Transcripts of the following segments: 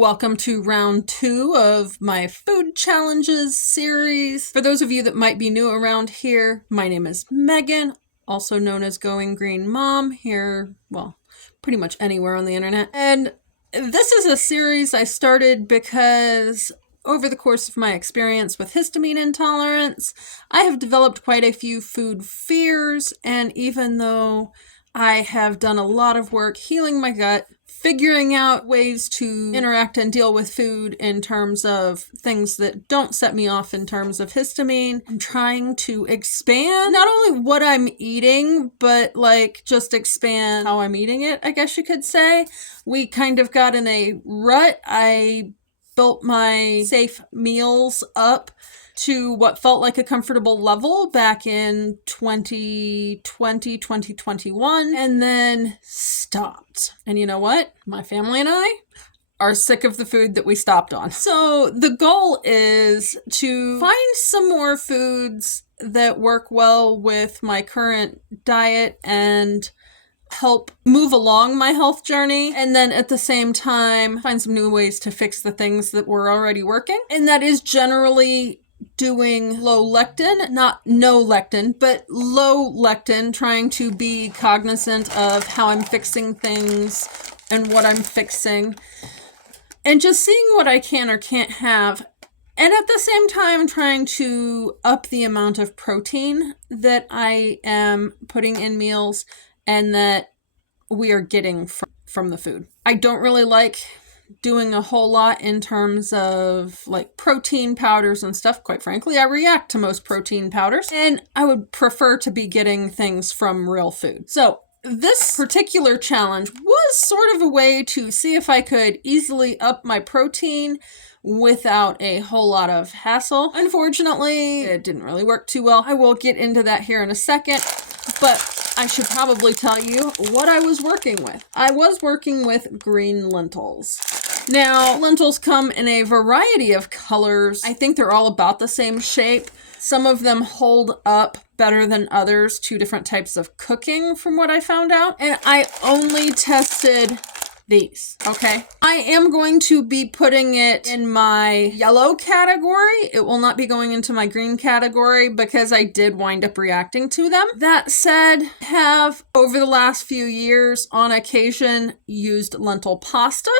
Welcome to round 2 of my food challenges series. For those of you that might be new around here, my name is Megan, also known as Going Green Mom here, well, pretty much anywhere on the internet. And this is a series I started because over the course of my experience with histamine intolerance, I have developed quite a few food fears, and even though I have done a lot of work healing my gut, figuring out ways to interact and deal with food in terms of things that don't set me off in terms of histamine. I'm trying to expand not only what I'm eating, but just expand how I'm eating it, I guess you could say. We kind of got in a rut. I built my safe meals up to what felt like a comfortable level back in 2020, 2021, and then stopped. And you know what? My family and I are sick of the food that we stopped on. So the goal is to find some more foods that work well with my current diet and help move along my health journey, and then at the same time find some new ways to fix the things that were already working. And that is generally doing low lectin, not no lectin, but low lectin, trying to be cognizant of how I'm fixing things and what I'm fixing, and just seeing what I can or can't have. And at the same time, trying to up the amount of protein that I am putting in meals and that we are getting from the food. I don't really like doing a whole lot in terms of protein powders and stuff. Quite frankly, I react to most protein powders, and I would prefer to be getting things from real food. So this particular challenge was sort of a way to see if I could easily up my protein without a whole lot of hassle. Unfortunately, it didn't really work too well. I will get into that here in a second, but I should probably tell you what I was working with. I was working with green lentils. Now, lentils come in a variety of colors. I think they're all about the same shape. Some of them hold up better than others to different types of cooking from what I found out. And I only tested these, okay? I am going to be putting it in my yellow category. It will not be going into my green category because I did wind up reacting to them. That said, have over the last few years on occasion used lentil pasta,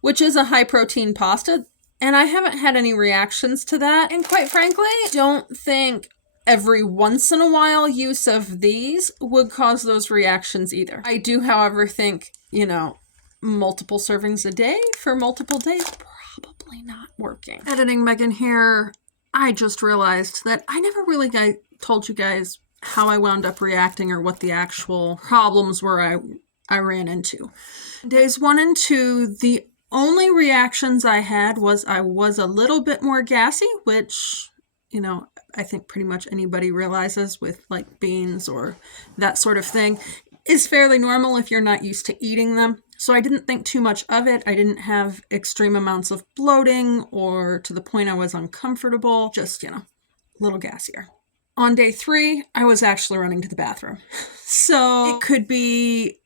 which is a high protein pasta, and I haven't had any reactions to that. And quite frankly, don't think every once in a while use of these would cause those reactions either. I do, however, think, multiple servings a day for multiple days, probably not working. Editing Megan here, I just realized that I never really told you guys how I wound up reacting or what the actual problems were I ran into. Days 1 and 2, the only reactions I had was I was a little bit more gassy, which, I think pretty much anybody realizes with beans or that sort of thing is fairly normal if you're not used to eating them. So I didn't think too much of it. I didn't have extreme amounts of bloating or to the point I was uncomfortable, just, a little gassier. On day 3, I was actually running to the bathroom. So it could be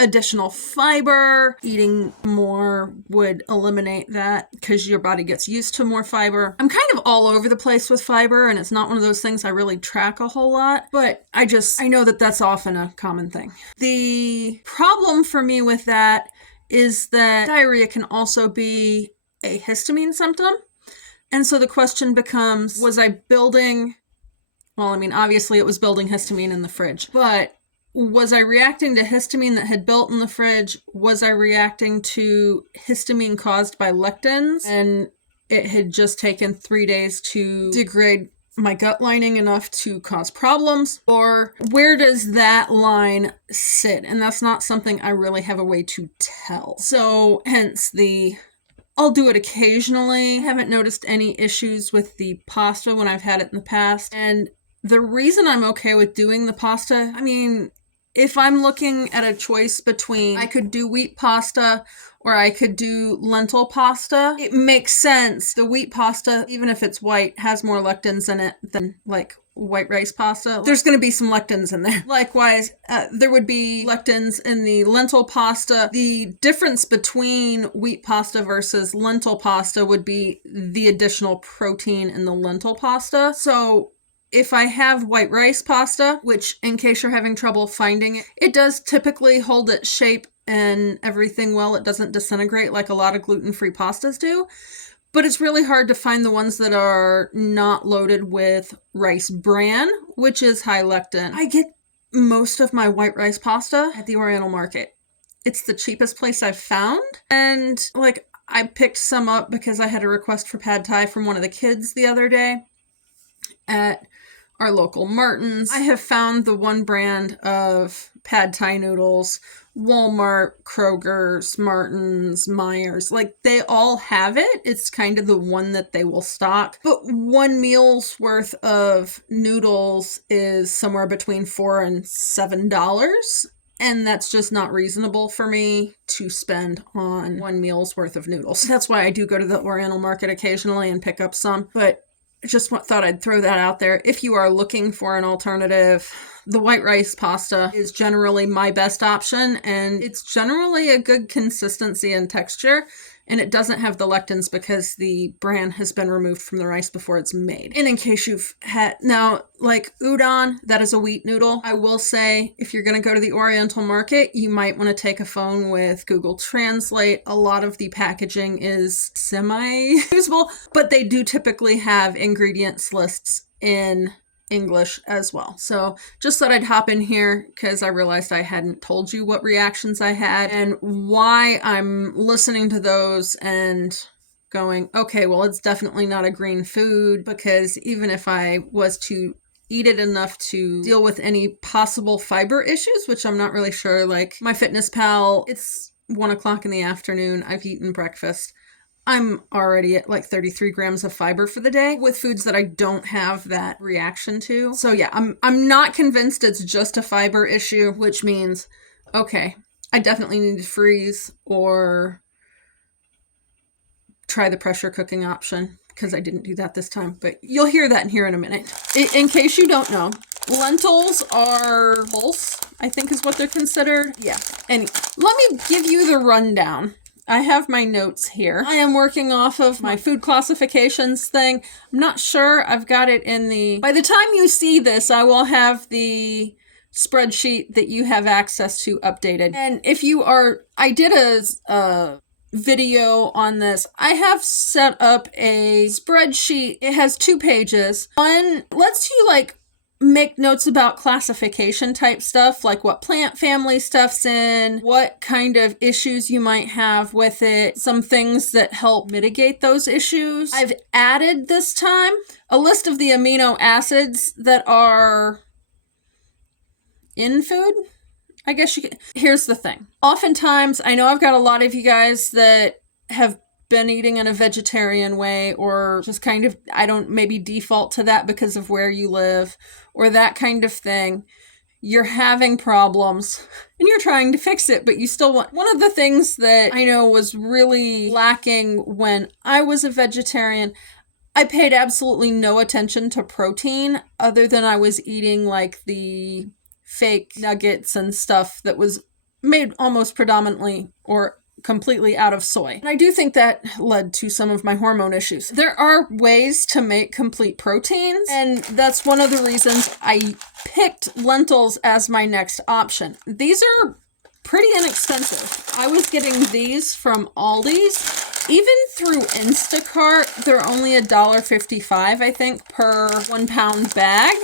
additional fiber. Eating more would eliminate that because your body gets used to more fiber. I'm kind of all over the place with fiber, and it's not one of those things I really track a whole lot, but I know that that's often a common thing. The problem for me with that is that diarrhea can also be a histamine symptom. And so the question becomes, was I building, obviously it was building histamine in the fridge, but was I reacting to histamine that had built in the fridge? Was I reacting to histamine caused by lectins and it had just taken 3 days to degrade my gut lining enough to cause problems? Or where does that line sit? And that's not something I really have a way to tell. So hence I'll do it occasionally. I haven't noticed any issues with the pasta when I've had it in the past. And the reason I'm okay with doing the pasta, if I'm looking at a choice between I could do wheat pasta or I could do lentil pasta, it makes sense. The wheat pasta, even if it's white, has more lectins in it than like white rice pasta. There's going to be some lectins in there. Likewise, there would be lectins in the lentil pasta. The difference between wheat pasta versus lentil pasta would be the additional protein in the lentil pasta. So if I have white rice pasta, which in case you're having trouble finding it, it does typically hold its shape and everything well. It doesn't disintegrate like a lot of gluten-free pastas do. But it's really hard to find the ones that are not loaded with rice bran, which is high lectin. I get most of my white rice pasta at the Oriental Market. It's the cheapest place I've found. And like I picked some up because I had a request for pad thai from one of the kids the other day at our local Martin's. I have found the one brand of pad thai noodles, Walmart, Kroger's, Martin's, Meijer's, like they all have it. It's kind of the one that they will stock. But one meal's worth of noodles is somewhere between $4 and $7. And that's just not reasonable for me to spend on one meal's worth of noodles. That's why I do go to the Oriental Market occasionally and pick up some. But just thought I'd throw that out there. If you are looking for an alternative, the white rice pasta is generally my best option, and it's generally a good consistency and texture, and it doesn't have the lectins because the bran has been removed from the rice before it's made. And in case you've had, now, like udon, that is a wheat noodle. I will say, if you're going to go to the Oriental Market, you might want to take a phone with Google Translate. A lot of the packaging is semi-usable, but they do typically have ingredients lists in English as well. So just thought I'd hop in here because I realized I hadn't told you what reactions I had and why I'm listening to those and going, okay, well, it's definitely not a green food, because even if I was to eat it enough to deal with any possible fiber issues, which I'm not really sure, like my MyFitnessPal, it's 1 o'clock in the afternoon. I've eaten breakfast. I'm already at like 33 grams of fiber for the day with foods that I don't have that reaction to. So yeah, I'm not convinced it's just a fiber issue, which means, okay, I definitely need to freeze or try the pressure cooking option, because I didn't do that this time, but you'll hear that here in a minute. In case you don't know, lentils are pulse, I think is what they're considered. Yeah, and let me give you the rundown. I have my notes here. I am working off of my food classifications thing. I'm not sure I've got it in the... By the time you see this, I will have the spreadsheet that you have access to updated. And if you are... I did a video on this. I have set up a spreadsheet. It has 2 pages. One lets you like make notes about classification type stuff, like what plant family stuff's in, what kind of issues you might have with it, some things that help mitigate those issues. I've added this time a list of the amino acids that are in food. I guess you can. Here's the thing. Oftentimes, I know I've got a lot of you guys that have been eating in a vegetarian way, or just kind of, I don't maybe default to that because of where you live or that kind of thing. You're having problems and you're trying to fix it, but you still want... One of the things that I know was really lacking when I was a vegetarian, I paid absolutely no attention to protein other than I was eating like the fake nuggets and stuff that was made almost predominantly or completely out of soy. And I do think that led to some of my hormone issues. There are ways to make complete proteins, and that's one of the reasons I picked lentils as my next option. These are pretty inexpensive. I was getting these from Aldi's. Even through Instacart, they're only $1.55, I think, per 1 pound bag.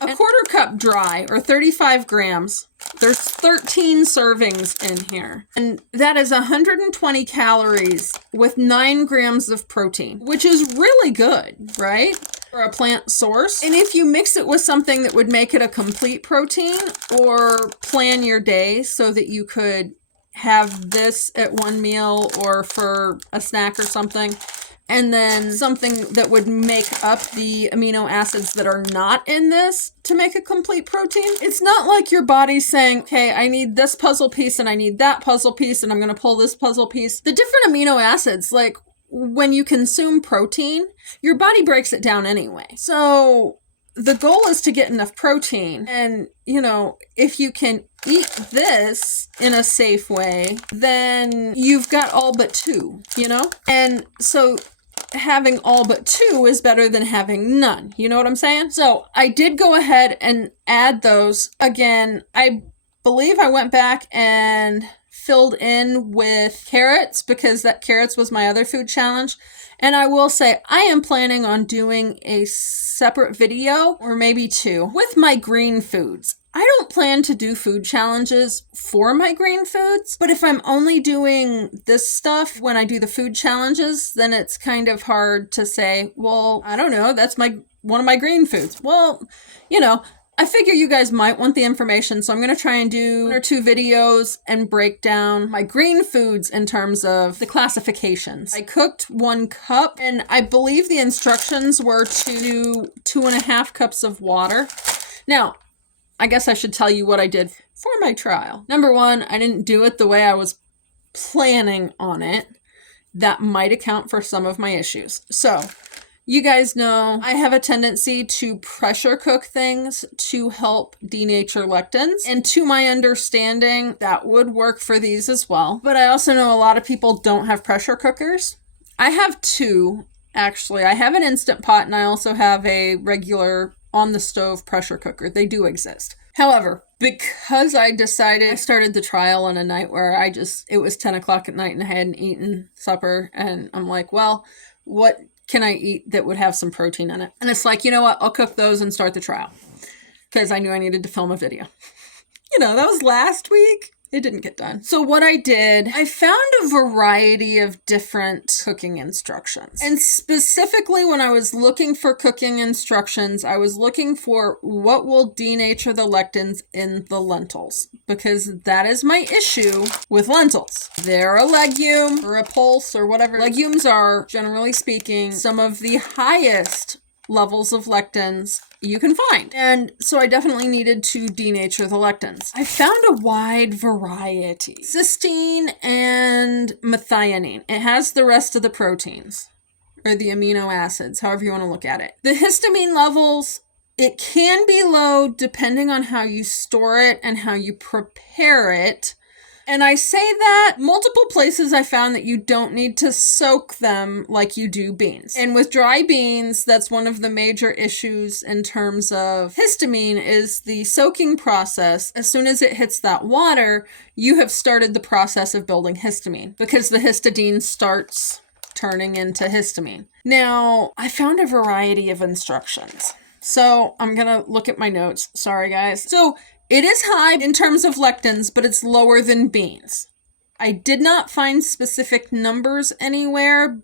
A quarter cup dry, or 35 grams. There's 13 servings in here. And that is 120 calories with 9 grams of protein, which is really good, right? For a plant source. And if you mix it with something that would make it a complete protein, or plan your day so that you could have this at one meal or for a snack or something, and then something that would make up the amino acids that are not in this to make a complete protein. It's not like your body's saying, okay, I need this puzzle piece and I need that puzzle piece and I'm going to pull this puzzle piece. The different amino acids, like when you consume protein, your body breaks it down anyway. So the goal is to get enough protein. And, you know, if you can eat this in a safe way, then you've got all but two, you know? And so having all but two is better than having none. You know what I'm saying? So I did go ahead and add those. Again, I believe I went back and filled in with carrots because that carrots was my other food challenge. And I will say I am planning on doing a separate video or maybe two with my green foods. I don't plan to do food challenges for my green foods, but if I'm only doing this stuff when I do the food challenges, then it's kind of hard to say, well, I don't know, that's one of my green foods. Well, you know, I figure you guys might want the information, so I'm going to try and do 1 or 2 videos and break down my green foods in terms of the classifications. I cooked 1 cup, and I believe the instructions were to do 2.5 cups of water. Now, I guess I should tell you what I did for my trial. Number 1, I didn't do it the way I was planning on it. That might account for some of my issues. So, you guys know I have a tendency to pressure cook things to help denature lectins. And to my understanding, that would work for these as well. But I also know a lot of people don't have pressure cookers. I have 2, actually. I have an Instant Pot and I also have a regular on the stove pressure cooker. They do exist. However, because I started the trial on a night where it was 10 o'clock at night and I hadn't eaten supper. And I'm like, well, what can I eat that would have some protein in it? And it's like, you know what? I'll cook those and start the trial because I knew I needed to film a video. You know, that was last week. It didn't get done. So what I did, I found a variety of different cooking instructions. And specifically when I was looking for cooking instructions, I was looking for what will denature the lectins in the lentils, because that is my issue with lentils. They're a legume or a pulse or whatever. Legumes are, generally speaking, some of the highest levels of lectins you can find. And so I definitely needed to denature the lectins. I found a wide variety. Cysteine and methionine. It has the rest of the proteins or the amino acids, however you want to look at it. The histamine levels, it can be low depending on how you store it and how you prepare it. And I say that multiple places I found that you don't need to soak them like you do beans. And with dry beans, that's one of the major issues in terms of histamine is the soaking process. As soon as it hits that water, you have started the process of building histamine because the histidine starts turning into histamine. Now, I found a variety of instructions. So I'm going to look at my notes. Sorry, guys. So it is high in terms of lectins, but it's lower than beans. I did not find specific numbers anywhere,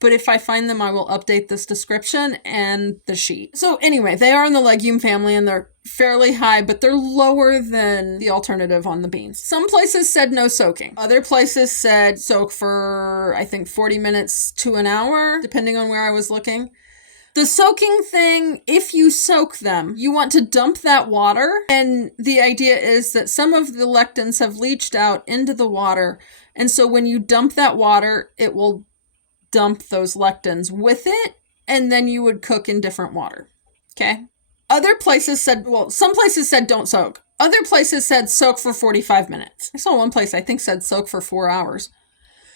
but if I find them, I will update this description and the sheet. So anyway, they are in the legume family and they're fairly high, but they're lower than the alternative on the beans. Some places said no soaking. Other places said soak for, I think, 40 minutes to an hour, depending on where I was looking. The soaking thing, if you soak them, you want to dump that water. And the idea is that some of the lectins have leached out into the water. And so when you dump that water, it will dump those lectins with it. And then you would cook in different water. Okay. Other places said, well, some places said don't soak. Other places said soak for 45 minutes. I saw one place I think said soak for 4 hours.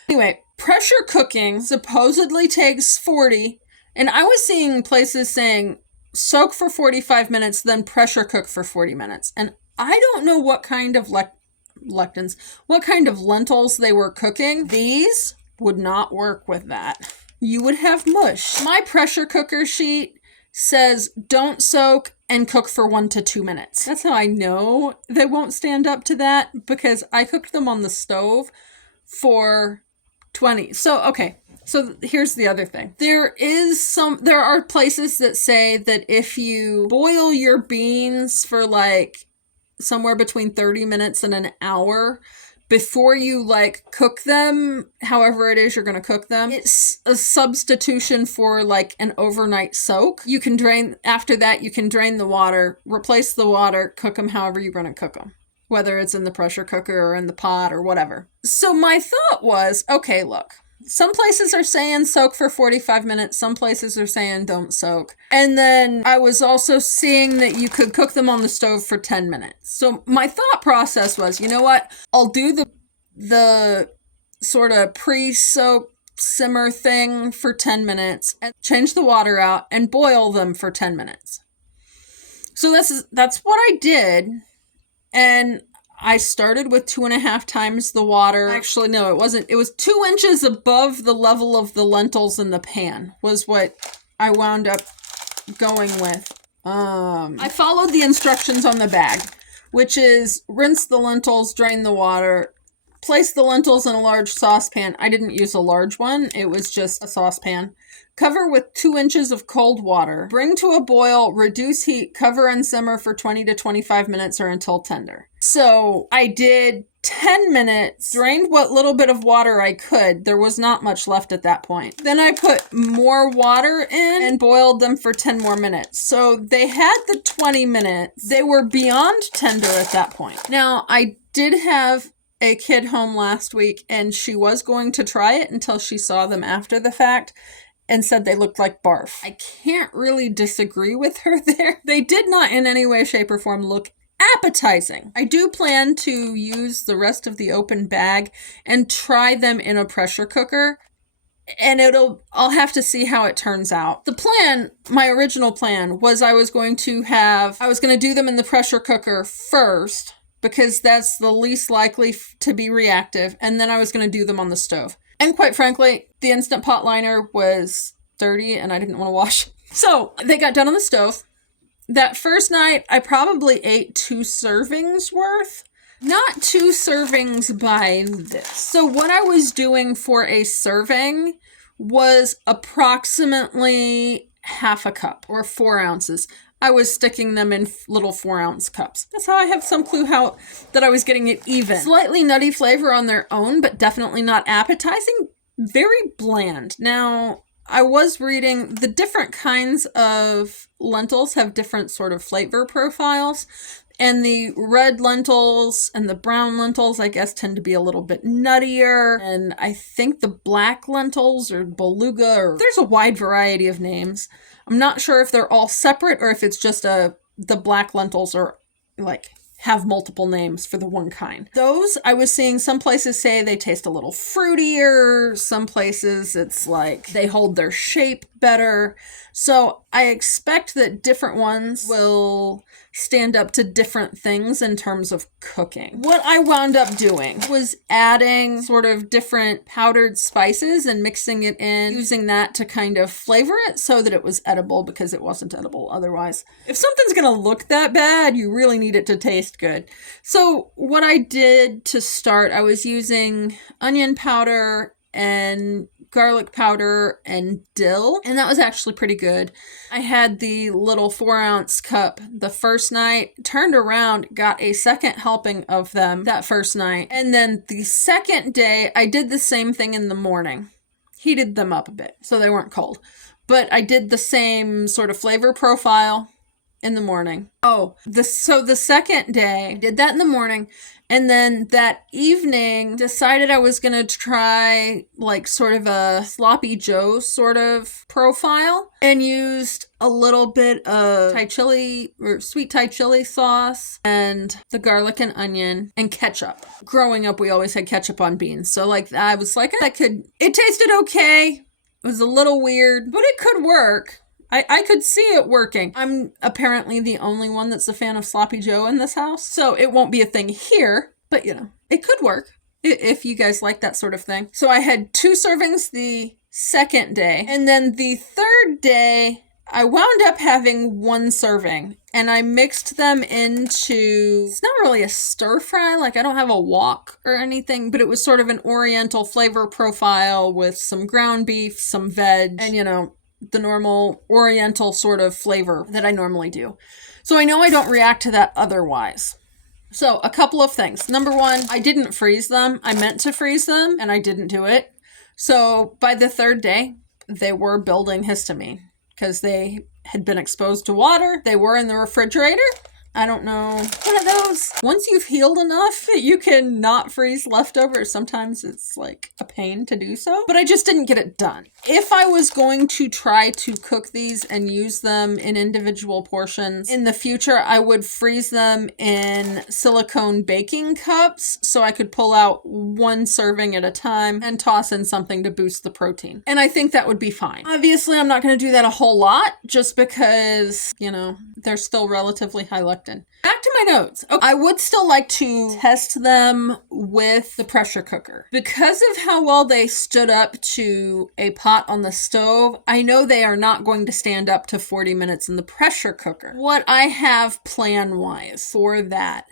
Anyway, pressure cooking supposedly takes 40. And I was seeing places saying soak for 45 minutes, then pressure cook for 40 minutes. And I don't know what kind of lectins, what kind of lentils they were cooking. These would not work with that. You would have mush. My pressure cooker sheet says don't soak and cook for 1 to 2 minutes. That's how I know they won't stand up to that, because I cooked them on the stove for 20. So, okay. So here's the other thing. There are places that say that if you boil your beans for like somewhere between 30 minutes and an hour before you like cook them, however it is you're going to cook them. It's a substitution for like an overnight soak. You can drain, after that, you can drain the water, replace the water, cook them however you're going to cook them, whether it's in the pressure cooker or in the pot or whatever. So my thought was, okay, look, some places are saying soak for 45 minutes. Some places are saying don't soak. And then I was also seeing that you could cook them on the stove for 10 minutes. So my thought process was, you know what? I'll do the sort of pre-soak simmer thing for 10 minutes and change the water out and boil them for 10 minutes. So that's what I did. And I started with 2.5 times the water. Actually, no, it wasn't. It was 2 inches above the level of the lentils in the pan was what I wound up going with. I followed the instructions on the bag, which is rinse the lentils, drain the water, place the lentils in a large saucepan. I didn't use a large one. It was just a saucepan. Cover with 2 inches of cold water. Bring to a boil, reduce heat, cover and simmer for 20 to 25 minutes or until tender. So I did 10 minutes, drained what little bit of water I could. There was not much left at that point. Then I put more water in and boiled them for 10 more minutes. So they had the 20 minutes. They were beyond tender at that point. Now, I did have a kid home last week and she was going to try it until she saw them after the fact and said they looked like barf. I can't really disagree with her there. They did not in any way, shape, or form look appetizing. I do plan to use the rest of the open bag and try them in a pressure cooker. And I'll have to see how it turns out. The plan, my original plan, was I was going to do them in the pressure cooker first, because that's the least likely to be reactive, and then I was going to do them on the stove. And quite frankly, the Instant Pot liner was dirty and I didn't want to wash. So they got done on the stove. That first night, I probably ate 2 servings worth. Not 2 servings by this. So what I was doing for a serving was approximately half a cup or 4 ounces. I was sticking them in little 4-ounce cups. That's how I have some clue that I was getting it even. Slightly nutty flavor on their own, but definitely not appetizing. Very bland. Now, I was reading the different kinds of lentils have different sort of flavor profiles. And the red lentils and the brown lentils, I guess, tend to be a little bit nuttier. And I think the black lentils or beluga, or there's a wide variety of names. I'm not sure if they're all separate or if it's just the black lentils are like have multiple names for the one kind. Those, I was seeing some places say they taste a little fruitier. Some places it's like they hold their shape better. So I expect that different ones will stand up to different things in terms of cooking. What I wound up doing was adding sort of different powdered spices and mixing it in, using that to kind of flavor it so that it was edible, because it wasn't edible otherwise. If something's gonna look that bad, you really need it to taste good. So what I did to start, I was using onion powder and garlic powder and dill, and that was actually pretty good. I had the little 4-ounce cup the first night, turned around, got a second helping of them that first night, and then the second day I did the same thing in the morning. Heated them up a bit so they weren't cold, but I did the same sort of flavor profile in the morning. So the second day, did that in the morning, and then that evening decided I was going to try like sort of a sloppy Joe sort of profile, and used a little bit of Thai chili or sweet Thai chili sauce and the garlic and onion and ketchup. Growing up, we always had ketchup on beans. So like I was like, it tasted okay. It was a little weird, but it could work. I could see it working. I'm apparently the only one that's a fan of sloppy Joe in this house, so it won't be a thing here, but you know, it could work if you guys like that sort of thing. So I had 2 servings the second day, and then the third day, I wound up having 1 serving, and I mixed them into, it's not really a stir fry, like I don't have a wok or anything, but it was sort of an oriental flavor profile with some ground beef, some veg, and you know, the normal oriental sort of flavor that I normally do. So I know I don't react to that otherwise. So a couple of things. Number one, I didn't freeze them. I meant to freeze them and I didn't do it. So by the third day, they were building histamine because they had been exposed to water. They were in the refrigerator. I don't know. One of those. Once you've healed enough, you can not freeze leftovers. Sometimes it's like a pain to do so, but I just didn't get it done. If I was going to try to cook these and use them in individual portions in the future, I would freeze them in silicone baking cups so I could pull out one serving at a time and toss in something to boost the protein. And I think that would be fine. Obviously, I'm not going to do that a whole lot just because, you know, they're still relatively high lectin. Back to my notes. Okay. I would still like to test them with the pressure cooker. Because of how well they stood up to a pot on the stove, I know they are not going to stand up to 40 minutes in the pressure cooker. What I have plan-wise for that,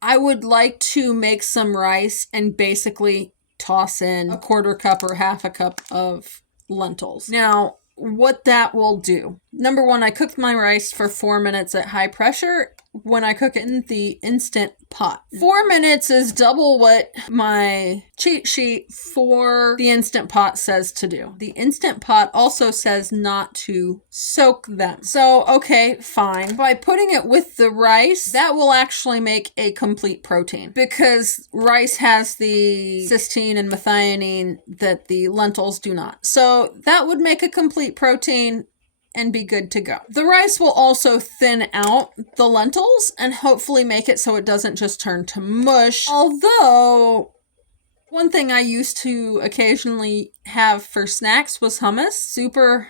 I would like to make some rice and basically toss in a quarter cup or half a cup of lentils. Now, what that will do. Number one, I cooked my rice for 4 minutes at high pressure when I cook it in the Instant Pot. 4 minutes is double what my cheat sheet for the Instant Pot says to do. The Instant Pot also says not to soak them. So, okay, fine. By putting it with the rice, that will actually make a complete protein because rice has the cysteine and methionine that the lentils do not. So that would make a complete protein and be good to go. The rice will also thin out the lentils and hopefully make it so it doesn't just turn to mush. Although, one thing I used to occasionally have for snacks was hummus. Super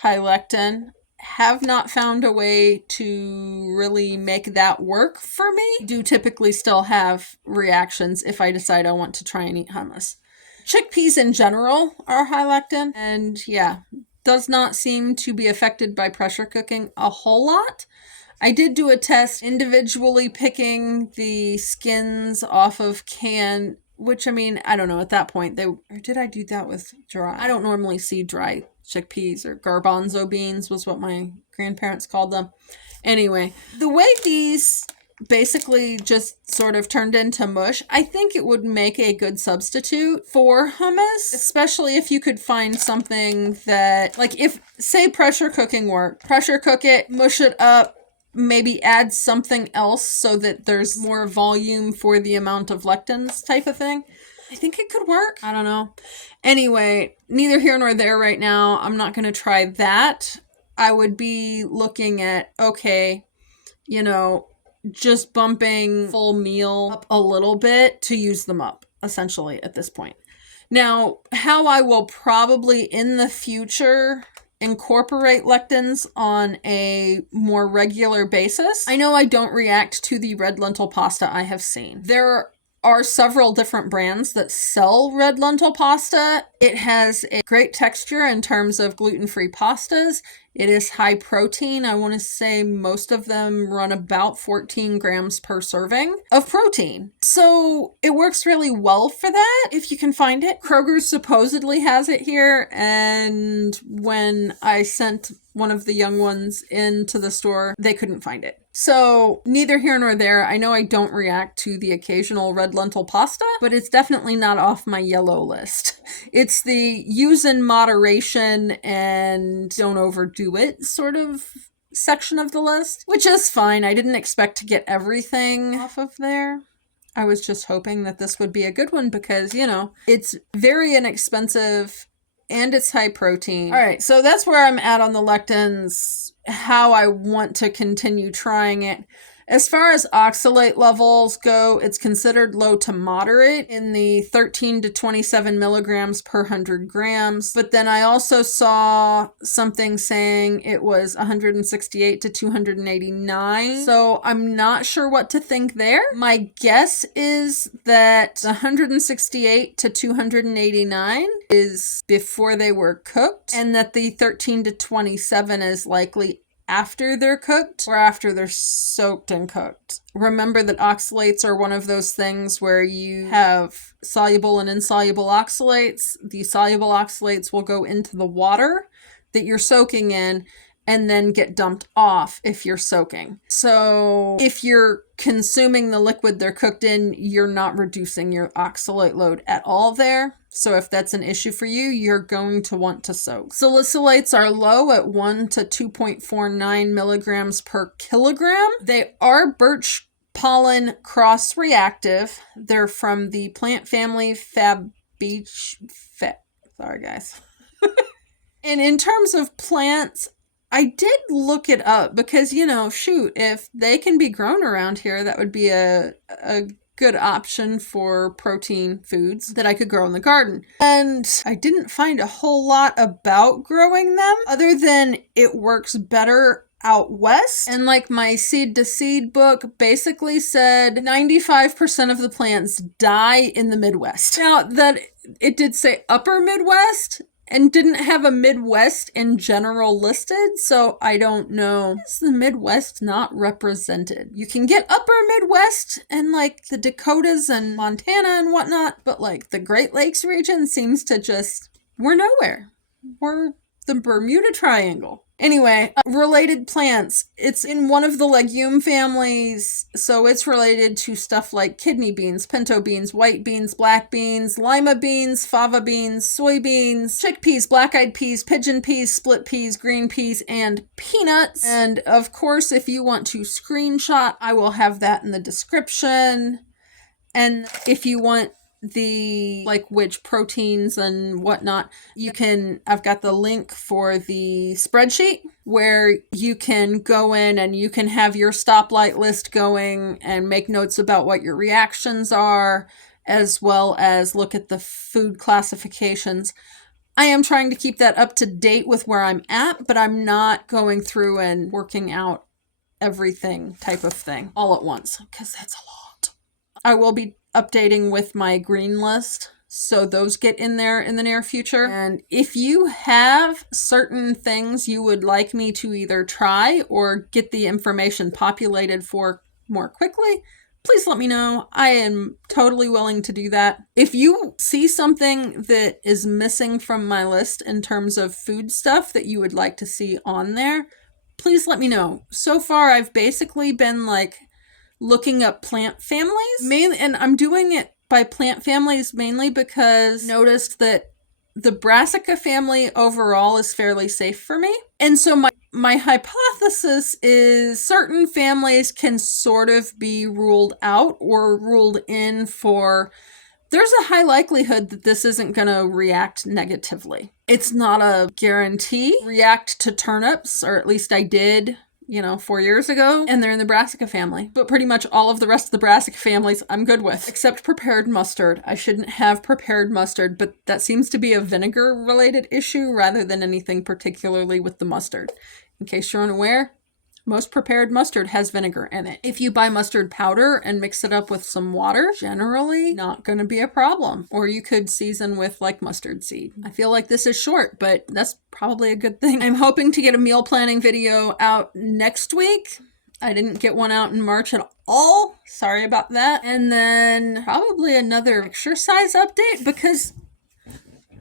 high lectin. Have not found a way to really make that work for me. I do typically still have reactions if I decide I want to try and eat hummus. Chickpeas in general are high lectin, and yeah, does not seem to be affected by pressure cooking a whole lot. I did do a test individually picking the skins off of can, which I mean, I don't know at that point, or did I do that with dry? I don't normally see dry chickpeas, or garbanzo beans was what my grandparents called them. Anyway, the way these basically just sort of turned into mush, I think it would make a good substitute for hummus, especially if you could find something that, like if, say pressure cooking worked, pressure cook it, mush it up, maybe add something else so that there's more volume for the amount of lectins type of thing. I think it could work. I don't know. Anyway, neither here nor there right now. I'm not going to try that. I would be looking at, okay, you know, just bumping full meal up a little bit to use them up, essentially, at this point. Now, how I will probably in the future incorporate lectins on a more regular basis. I know I don't react to the red lentil pasta I have seen. There are several different brands that sell red lentil pasta. It has a great texture in terms of gluten-free pastas. It is high protein. I want to say most of them run about 14 grams per serving of protein. So it works really well for that if you can find it. Kroger supposedly has it here, and when I sent one of the young ones into the store, they couldn't find it. So neither here nor there. I know I don't react to the occasional red lentil pasta, but it's definitely not off my yellow list. It's the use in moderation and don't overdo it sort of section of the list, which is fine. I didn't expect to get everything off of there. I was just hoping that this would be a good one because, you know, it's very inexpensive and it's high protein. All right, so that's where I'm at on the lectins, how I want to continue trying it. As far as oxalate levels go, it's considered low to moderate in the 13 to 27 milligrams per 100 grams. But then I also saw something saying it was 168 to 289. So I'm not sure what to think there. My guess is that 168 to 289 is before they were cooked, and that the 13 to 27 is likely after they're cooked or after they're soaked and cooked. Remember that oxalates are one of those things where you have soluble and insoluble oxalates. The soluble oxalates will go into the water that you're soaking in, and then get dumped off if you're soaking. So if you're consuming the liquid they're cooked in, you're not reducing your oxalate load at all there. So if that's an issue for you, you're going to want to soak. Salicylates are low at 1 to 2.49 milligrams per kilogram. They are birch pollen cross-reactive. They're from the plant family sorry guys. And in terms of plants, I did look it up because, shoot, if they can be grown around here, that would be a good option for protein foods that I could grow in the garden. And I didn't find a whole lot about growing them other than it works better out west. And like my seed to seed book basically said 95% of the plants die in the Midwest. Now that it did say upper Midwest, and didn't have a Midwest in general listed, so I don't know. Is the Midwest not represented? You can get upper Midwest and like the Dakotas and Montana and whatnot, but like the Great Lakes region seems to we're nowhere. We're the Bermuda Triangle. Anyway, related plants. It's in one of the legume families, so it's related to stuff like kidney beans, pinto beans, white beans, black beans, lima beans, fava beans, soybeans, chickpeas, black-eyed peas, pigeon peas, split peas, green peas, and peanuts. And of course, if you want to screenshot, I will have that in the description. And if you want the which proteins and whatnot, I've got the link for the spreadsheet where you can go in and you can have your stoplight list going and make notes about what your reactions are, as well as look at the food classifications. I am trying to keep that up to date with where I'm at, but I'm not going through and working out everything type of thing all at once because that's a lot. I will be updating with my green list, so those get in there in the near future. And if you have certain things you would like me to either try or get the information populated for more quickly, please let me know. I am totally willing to do that. If you see something that is missing from my list in terms of food stuff that you would like to see on there, please let me know. So far, I've basically been looking up plant families mainly, and I'm doing it by plant families mainly because I noticed that the Brassica family overall is fairly safe for me. And so my hypothesis is certain families can sort of be ruled out or ruled in for, there's a high likelihood that this isn't going to react negatively. It's not a guarantee. React to turnips, or at least I did 4 years ago, and they're in the Brassica family. But pretty much all of the rest of the Brassica families I'm good with, except prepared mustard. I shouldn't have prepared mustard, but that seems to be a vinegar-related issue rather than anything particularly with the mustard. In case you're unaware, most prepared mustard has vinegar in it. If you buy mustard powder and mix it up with some water, generally not going to be a problem. Or you could season with mustard seed. I feel like this is short, but that's probably a good thing. I'm hoping to get a meal planning video out next week. I didn't get one out in March at all. Sorry about that. And then probably another exercise update because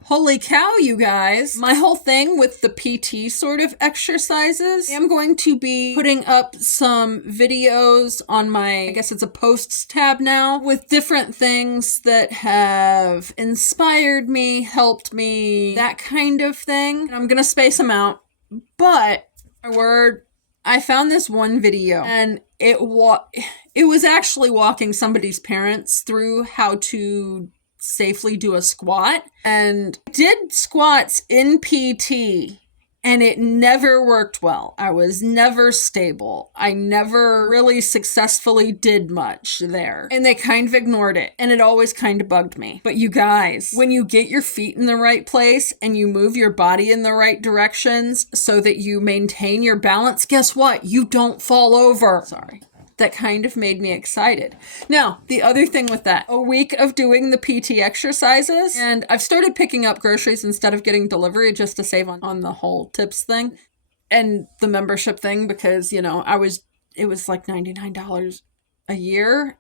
holy cow, you guys. My whole thing with the PT sort of exercises, I'm going to be putting up some videos on I guess it's a posts tab now, with different things that have inspired me, helped me, that kind of thing. And I'm going to space them out. But, my word, I found this one video and it was actually walking somebody's parents through how to safely do a squat, and did squats in PT and it never worked well. I was never stable. I never really successfully did much there, and they kind of ignored it, and it always kind of bugged me. But you guys, when you get your feet in the right place and you move your body in the right directions so that you maintain your balance, guess what? You don't fall over. Sorry. That kind of made me excited. Now, the other thing with that, a week of doing the PT exercises, and I've started picking up groceries instead of getting delivery just to save on the whole tips thing and the membership thing because, it was like $99 a year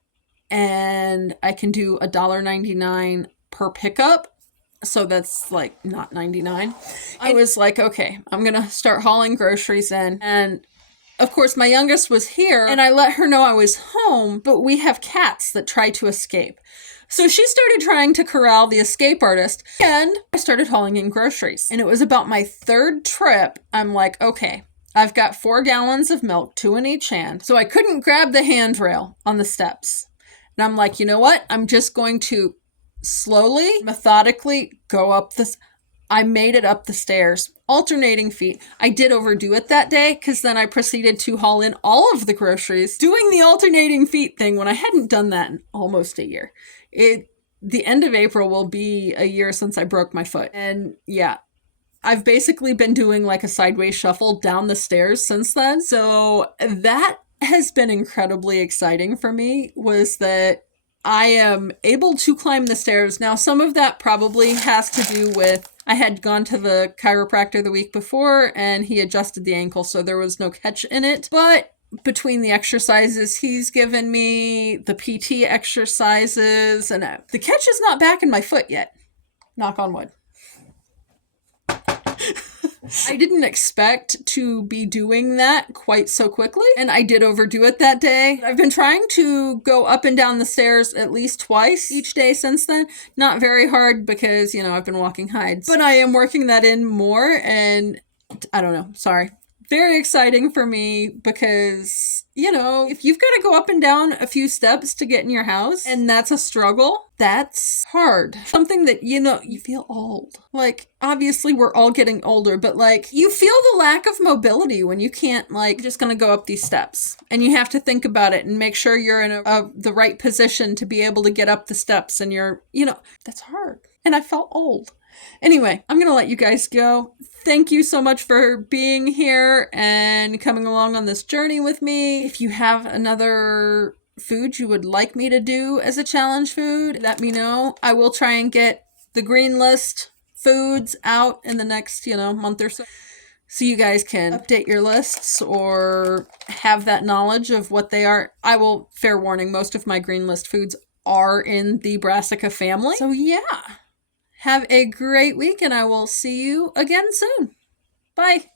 and I can do $1.99 per pickup. So that's like not 99. I was like, okay, I'm going to start hauling groceries in. And of course, my youngest was here and I let her know I was home, but we have cats that try to escape. So she started trying to corral the escape artist and I started hauling in groceries. And it was about my third trip. I'm like, okay, I've got 4 gallons of milk, 2 in each hand. So I couldn't grab the handrail on the steps. And I'm like, you know what? I'm just going to slowly, methodically go up this. I made it up the stairs, alternating feet. I did overdo it that day because then I proceeded to haul in all of the groceries, doing the alternating feet thing when I hadn't done that in almost a year. The end of April will be a year since I broke my foot. And yeah, I've basically been doing like a sideways shuffle down the stairs since then. So that has been incredibly exciting for me, was that I am able to climb the stairs. Now, some of that probably has to do with I had gone to the chiropractor the week before and he adjusted the ankle, so there was no catch in it. But between the exercises he's given me, the PT exercises, and the catch is not back in my foot yet. Knock on wood. I didn't expect to be doing that quite so quickly, and I did overdo it that day. I've been trying to go up and down the stairs at least twice each day since then. Not very hard because, I've been walking hides, but I am working that in more, and I don't know, sorry. Very exciting for me because, if you've got to go up and down a few steps to get in your house and that's a struggle, that's hard. Something that, you feel old. Like, obviously we're all getting older, but like, you feel the lack of mobility when you can't, like, just gonna go up these steps. And you have to think about it and make sure you're in the right position to be able to get up the steps, and that's hard. And I felt old. Anyway, I'm going to let you guys go. Thank you so much for being here and coming along on this journey with me. If you have another food you would like me to do as a challenge food, let me know. I will try and get the green list foods out in the next, month or so you guys can update your lists or have that knowledge of what they are. I will, fair warning, most of my green list foods are in the brassica family. So yeah. Have a great week, and I will see you again soon. Bye.